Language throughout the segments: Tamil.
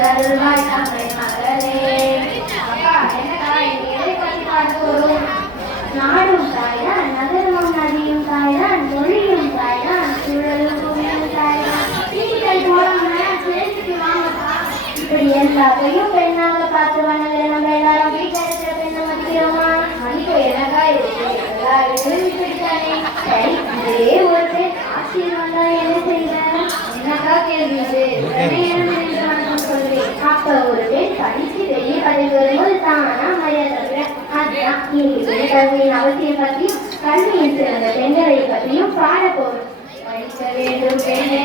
தருவாய் தமிழ் மகளே. அக்கா என்னக்கா நீங்க எதை பற்றி பார்த்து நாடும் தாய்தான், நகரமும் நதியும் தாய்தான், மொழியும் தாய்தான், சூழலும் பூமியும் தாய்தான். டிஜிட்டல் போடாம சேர்த்துட்டு வாங்கக்கா. இப்படி எல்லாத்தையும் பெண்ணாக பார்த்து வந்ததை நம்ம எல்லாரும் வீட்டில் இருக்கிற பெண்ணை மதிக்கிறோமா? மதிப்பு எனக்கா இருக்கு, எல்லா இடமும் பிடித்தானே. சரி, இதே ஒரு பெண் ஆட்சியில் வந்தா என்ன செய்வேன்? என்னக்கா கேள்வி இது? வணக்கம் சொல்றேன். அப்ப ஒரு பெண் படிச்சு பெரிய பதவி வரும்போது தானா மரியாதை கல்வியின் அவசியம் பற்றியும் கல்வியின் சிறந்த பெண்களை பற்றியும் பாட போகும். படிக்க வேண்டும் பெண்ணே,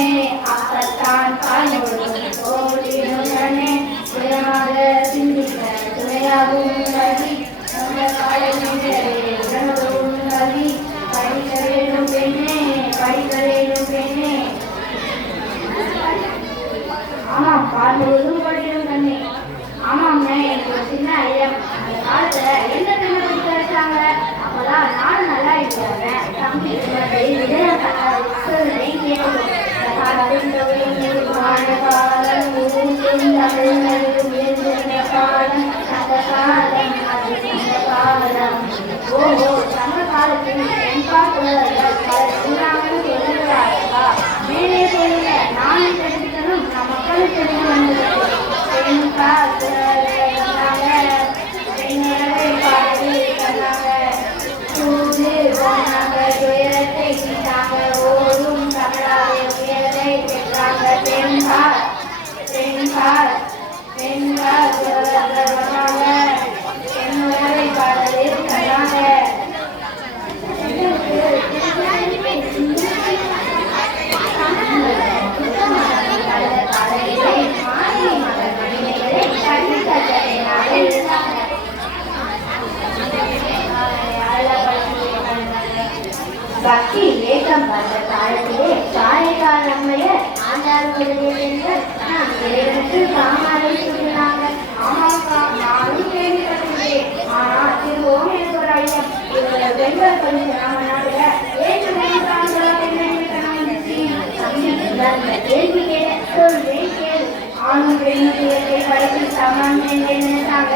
அப்பத்தான் பால்மொழியும் ஓடிடும் கண்ணே, சுயமாக சிந்திக்க துணையாகவும் கல்வி, உணவும் கல்வி. படிக்க வேண்டும் பெண்ணே, படிக்க வேண்டும் பெண்ணே. ஆமாம், பால் முழுவதும் ஓடிடும் கண்ணே. ஆமாம், எனக்கு ஒரு சின்ன ஐயம். அந்த காலத்துல எந்த பெண்ணை படிக்க வச்சாங்க? அப்பதான் நாடு நல்லா இருக்கிறாங்க. தம்பி விஜயம் ஓஹோ, சங்க காலத்தில் பெண்பா புலவர்கள் பலர் சொல்லுகிறார்களா? மேலே சொல்லுங்க, நானும் தெரிஞ்சுக்கணும், நான் மக்களும் தெரிஞ்சு வந்திருக்கேன். பெண்பா புலவர்கள் சொன்னாங்க, பெண்ணை பாடி சொன்னாங்க, சூடு போனாங்க, துயரத்தை தீட்டாங்க, ஓடும் தமிழாவை உயரத்தை பெற்றாங்க. பெண்பால் பெண்பால் பெண்பால் புலவர்கள் சொன்னாங்க, பெண்ணுணரை பாடலில் சொன்னாங்க. பக்தி ஏக்கம் வந்த காலத்திலே காரைக்கால் அம்மையர் ஆண்டாள் முதலிய நாம் இறைவனுக்கு காமாலை சொல்லினாங்க. ஆமாக்கா, நானும் கேள்விப்பட்டிருக்கேன். ஆனால் திரும்பவும் எனக்கு ஒரு ஐயம். இவர்கள் பெண்கள் கொஞ்சம் நம்ம நாடுல கேள்வி கேள்வி சொல்றேன் கேள்வி. ஆணும் பெண்ணுடைய படிப்பில் சமம் என்று நினைத்தாங்க.